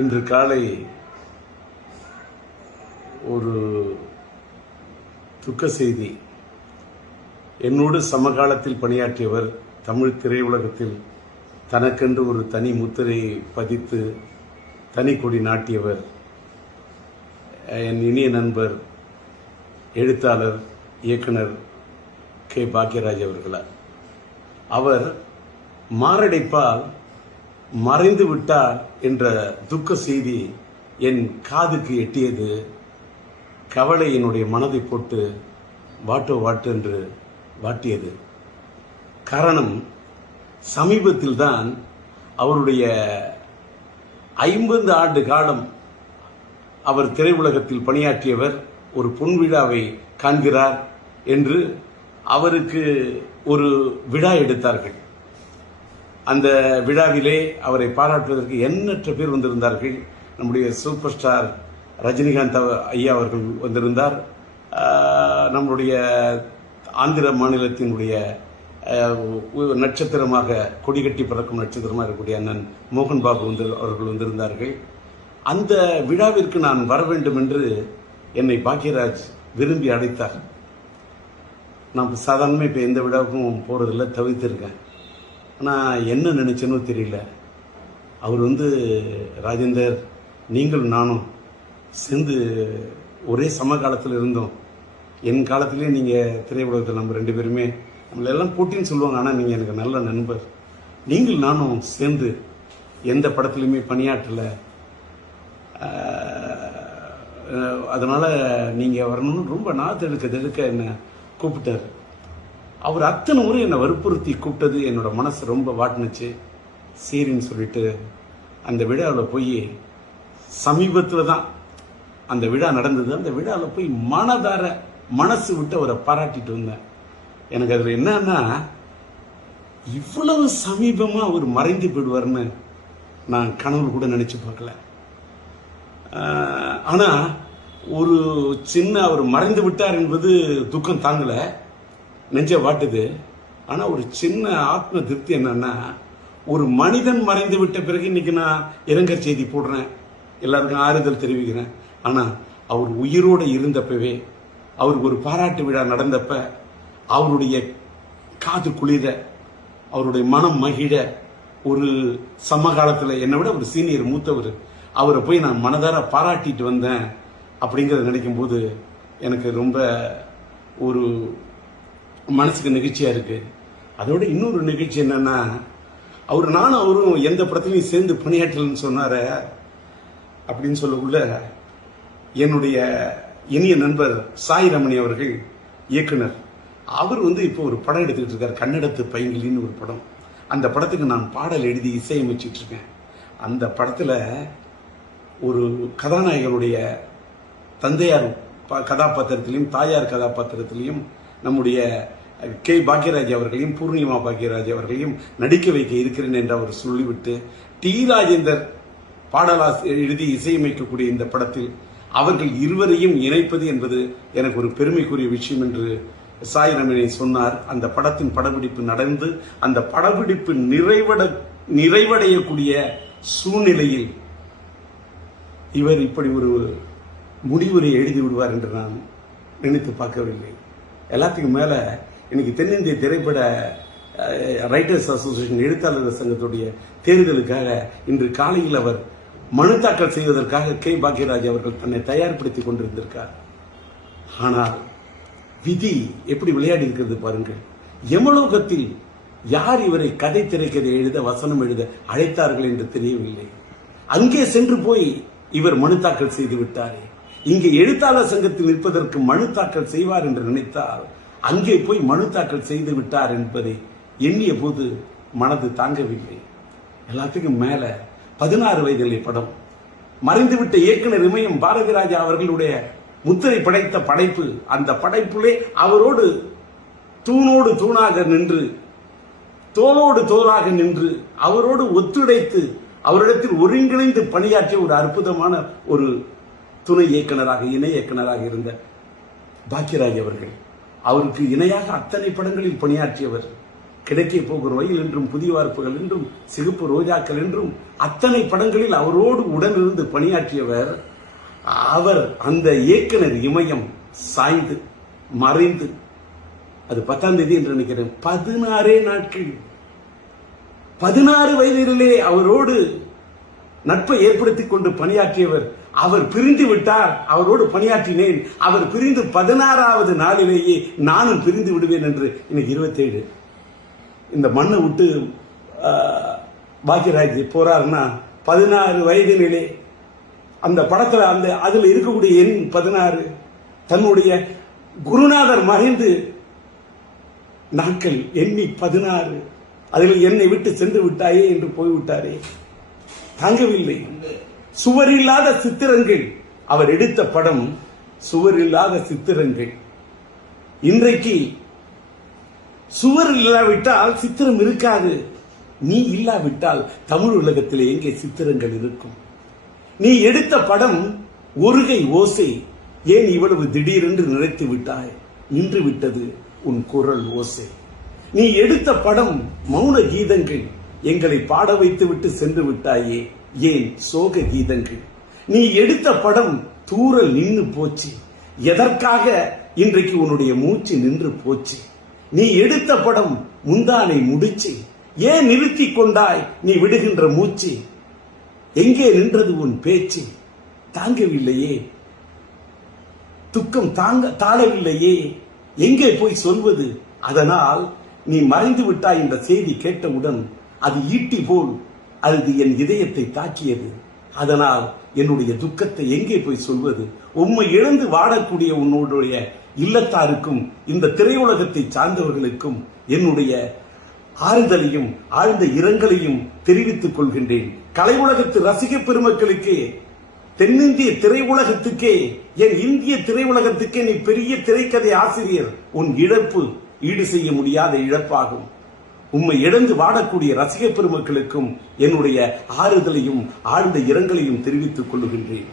இன்று காலை ஒரு துக்க செய்தி. என்னோடு சமகாலத்தில் பணியாற்றியவர், தமிழ் திரையுலகத்தில் தனக்கென்று ஒரு தனி முத்திரையை பதித்து தனி கொடி நாட்டியவர், என் இனிய நண்பர், எழுத்தாளர், இயக்குனர் கே. பாக்யராஜ் அவர்களார். அவர் மாரடைப்பால் மறைந்து விட்டார் என்ற துக்க செய்தி என் காதுக்கு எட்டியது. கவலை என்னுடைய மனதை போட்டு வாட்டு என்று வாட்டியது. காரணம், சமீபத்தில் தான் அவருடைய 50 ஆண்டு காலம் அவர் திரையுலகத்தில் பணியாற்றியவர் ஒரு பொன்விழாவை காண்கிறார் என்று அவருக்கு ஒரு விழா எடுத்தார்கள். அந்த விழாவிலே அவரை பாராட்டுவதற்கு எண்ணற்ற பேர் வந்திருந்தார்கள். நம்முடைய சூப்பர் ஸ்டார் ரஜினிகாந்த் ஐயா அவர்கள் வந்திருந்தார். நம்முடைய ஆந்திர மாநிலத்தினுடைய நட்சத்திரமாக, கொடிகட்டி பறக்கும் நட்சத்திரமாக இருக்கக்கூடிய அண்ணன் மோகன் பாபு அவர்கள் வந்திருந்தார்கள். அந்த விழாவிற்கு நான் வர வேண்டும் என்று என்னை பாக்யராஜ் விரும்பி அழைத்தார். நான் சாதாரணமாக இப்போ எந்த விழாவுக்கும் போகிறதில்ல, தவிர்த்திருக்கேன். ஆனால் என்ன நினைச்சேனோ தெரியல. அவர் ராஜேந்தர், நீங்களும் நானும் சேர்ந்து ஒரே சமகாலத்தில் இருந்தோம். என் காலத்திலே நீங்கள் திரையுலகத்தில் நம்ம 2 பேருமே நம்மளெல்லாம் போட்டின்னு சொல்லுவாங்க. ஆனால் நீங்கள் எனக்கு நல்ல நண்பர். நீங்கள் நானும் சேர்ந்து எந்த படத்துலையுமே பணியாற்றலை. அதனால் நீங்கள் வரணும்னு ரொம்ப நாத்தெடுக்க என்னை கூப்பிட்டார். அவர் அத்தனை முறை என்னை வற்புறுத்தி கூப்பிட்டது என்னோட மனசு ரொம்ப வாட்டினுச்சு. சரின்னு சொல்லிட்டு அந்த விழாவில் போய், சமீபத்தில் தான் அந்த விழா நடந்தது. அந்த விழாவில் போய் மனதார மனசு விட்டு அவரை பாராட்டிட்டு வந்தேன். எனக்கு அதில் என்னன்னா, இவ்வளவு சமீபமாக அவர் மறைந்து போயிடுவார்னு நான் கனவு கூட நினைச்சு பார்க்கல. ஆனால் ஒரு சின்ன அவர் மறைந்து விட்டார் என்பது துக்கம் தாங்கலை, நெஞ்ச வாட்டுது. ஆனால் ஒரு சின்ன ஆத்ம திருப்தி என்னன்னா, ஒரு மனிதன் மறைந்து விட்ட பிறகு இன்னைக்கு நான் இரங்கல் செய்தி போடுறேன், எல்லாருக்கும் ஆறுதல் தெரிவிக்கிறேன். ஆனால் அவர் உயிரோடு இருந்தப்பவே, அவருக்கு ஒரு பாராட்டு விழா நடந்தப்ப, அவருடைய காது குளிர, அவருடைய மனம் மகிழ, ஒரு சமகாலத்தில் என்னை விட ஒரு சீனியர், மூத்தவர், அவரை போய் நான் மனதார பாராட்டிட்டு வந்தேன் அப்படிங்கிறத நினைக்கும் போது எனக்கு ரொம்ப ஒரு மனசுக்கு நெகிழ்ச்சியா இருக்கு. அதோட இன்னொரு நிகழ்ச்சி என்னன்னா, நானும் அவரும் எந்த படத்துலையும் சேர்ந்து பணியாற்றலன்னு சொன்னார அப்படின்னு சொல்லக்குள்ள, என்னுடைய இனிய நண்பர் சாய் ரமணி அவர்கள், இயக்குனர், அவர் இப்போ ஒரு படம் எடுத்துக்கிட்டு இருக்கார், கன்னடத்து பைங்கிலின்னு ஒரு படம். அந்த படத்துக்கு நான் பாடல் எழுதி இசையமைச்சிட்டு இருக்கேன். அந்த படத்துல ஒரு கதாநாயகனுடைய தந்தையார் கதாபாத்திரத்திலையும் தாயார் கதாபாத்திரத்திலையும் நம்முடைய கே. பாக்யராஜ் அவர்களையும் பூர்ணிமா பாக்யராஜ் அவர்களையும் நடிக்க வைக்க இருக்கிறேன் என்று அவர் சொல்லிவிட்டு, டி. ராஜேந்தர் பாடலாசிரியர் எழுதி இசையமைக்கக்கூடிய இந்த படத்தில் அவர்கள் இருவரையும் இணைப்பது என்பது எனக்கு ஒரு பெருமைக்குரிய விஷயம் என்று சாய் ரமணி சொன்னார். அந்த படத்தின் படப்பிடிப்பு நடந்து, அந்த படப்பிடிப்பு நிறைவடையக்கூடிய சூழ்நிலையில் இவர் இப்படி ஒரு முடிவுரை எழுதி விடுவார் என்று நான் நினைத்து பார்க்கவில்லை. எல்லாத்துக்கும் மேல, இன்னைக்கு தென்னிந்திய திரைப்பட ரைட்டர்ஸ் அசோசியேஷன், எழுத்தாளர் சங்கத்துடைய தேர்தலுக்காக இன்று காலையில் அவர் மனு தாக்கல் செய்வதற்காக கே. பாக்யராஜ் அவர்கள் தன்னை தயார்படுத்திக் கொண்டிருந்திருக்கார். ஆனால் விதி எப்படி விளையாடி இருக்கிறது பாருங்கள். யமலோகத்தில் யார் இவரை கதை திரைக்கதை எழுத, வசனம் எழுத அழைத்தார்கள் என்று தெரியவில்லை. அங்கே சென்று போய் இவர் மனு தாக்கல் செய்து விட்டாரே. இங்கே எழுத்தாளர் சங்கத்தில் நிற்பதற்கு மனு தாக்கல் செய்வார் என்று நினைத்தால், அங்கே போய் மனு தாக்கல் செய்து விட்டார் என்பதை எண்ணிய போது மனது தாங்கவில்லை. எல்லாத்துக்கும் மேல 16 வயதிலே படம், மறைந்துவிட்ட இயக்குனர் இமயம் பாரதிராஜா அவர்களுடைய முத்திரை படைத்த படைப்பு. அந்த படைப்புலே அவரோடு தூணோடு தூணாக நின்று, தோளோடு தோளாக நின்று, அவரோடு ஒத்துழைத்து, அவரிடத்தில் ஒருங்கிணைந்து பணியாற்றிய ஒரு அற்புதமான ஒரு துணை இயக்குனராக, இணை இயக்குனராக இருந்த பாக்யராஜ் அவர்கள், அவருக்கு இணையாக அத்தனை படங்களில் பணியாற்றியவர். கிடைக்க போகிற ரயில் என்றும், புதிய வார்ப்புகள் என்றும், சிகப்பு ரோஜாக்கள் என்றும் அத்தனை படங்களில் அவரோடு உடனிருந்து பணியாற்றியவர். அவர் அந்த இயக்குனர் இமயம் சாய்ந்து மறைந்து, அது 10ஆம் தேதி என்று நினைக்கிறேன், 16 நாட்கள், 16 வயதிலே அவரோடு நட்பை ஏற்படுத்திக் கொண்டு பணியாற்றியவர். அவர் பிரிந்து விட்டார், அவரோடு பணியாற்றினேன். அவர் பிரிந்து 16வது நாளிலேயே நானும் பிரிந்து விடுவேன் என்று. இன்னைக்கு 27. இந்த மண்ணை விட்டு பாக்யராஜ் போறாருன்னா 16 வயதினிலே அந்த படத்துல அதுல இருக்கக்கூடிய எண் 16. தன்னுடைய குருநாதர் மறைந்து நாட்கள் எண்ணி 16, அதில் என்னை விட்டு சென்று விட்டாயே என்று போய்விட்டாரே, தாங்கவில்லை. சுவரில்லாத சித்திரங்கள், அவர் எடுத்த படம் சுவரில்லாத சித்திரங்கள். இன்றைக்கு சுவர் இல்லாவிட்டால் சித்திரம் இருக்காது. நீ இல்லாவிட்டால் தமிழ் உலகத்தில் எங்கே சித்திரங்கள் இருக்கும்? நீ எடுத்த படம் ஒருகை ஓசை, ஏன் இவ்வளவு திடீரென்று நினைத்து விட்டாய்? நின்று விட்டது உன் குரல் ஓசை. நீ எடுத்த படம் மௌன கீதங்கள், எங்களை பாட வைத்து விட்டு சென்று விட்டாயே, ஏன் சோக கீதங்கள்? நீ எடுத்த படம் தூரல் நின்று போச்சு, எதற்காக இன்றைக்கு உன்னுடைய மூச்சு நின்று போச்சு? நீ எடுத்த படம் முந்தானை முடிச்சு, ஏன் நிறுத்தி கொண்டாய் நீ விடுகின்ற மூச்சு? எங்கே நின்றது உன் பேச்சு? தாங்கவில்லையே, துக்கம் தாழவில்லையே, எங்கே போய் சொல்வது? அதனால் நீ மறைந்து விட்டாய் என்ற செய்தி கேட்டவுடன் அது ஈட்டி போல் அது என் இதயத்தை தாக்கியது. அதனால் என்னுடைய துக்கத்தை எங்கே போய் சொல்வது? உம்மை இழந்து வாடக்கூடிய உன்னுடைய இல்லத்தாருக்கும் இந்த திரையுலகத்தை சார்ந்தவர்களுக்கும் என்னுடைய ஆறுதலையும் ஆழ்ந்த இரங்கலையும் தெரிவித்துக் கொள்கின்றேன். கலை உலகத்து ரசிக பெருமக்களுக்கு, தென்னிந்திய திரையுலகத்துக்கே, என் இந்திய திரையுலகத்துக்கே நீ பெரிய திரைக்கதை ஆசிரியர். உன் இழப்பு ஈடு செய்ய முடியாத இழப்பாகும். உம்மை இழந்து வாடக்கூடிய ரசிக பெருமக்களுக்கும் என்னுடைய ஆறுதலையும் ஆழ்ந்த இரங்கலையும் தெரிவித்துக் கொள்கின்றேன்.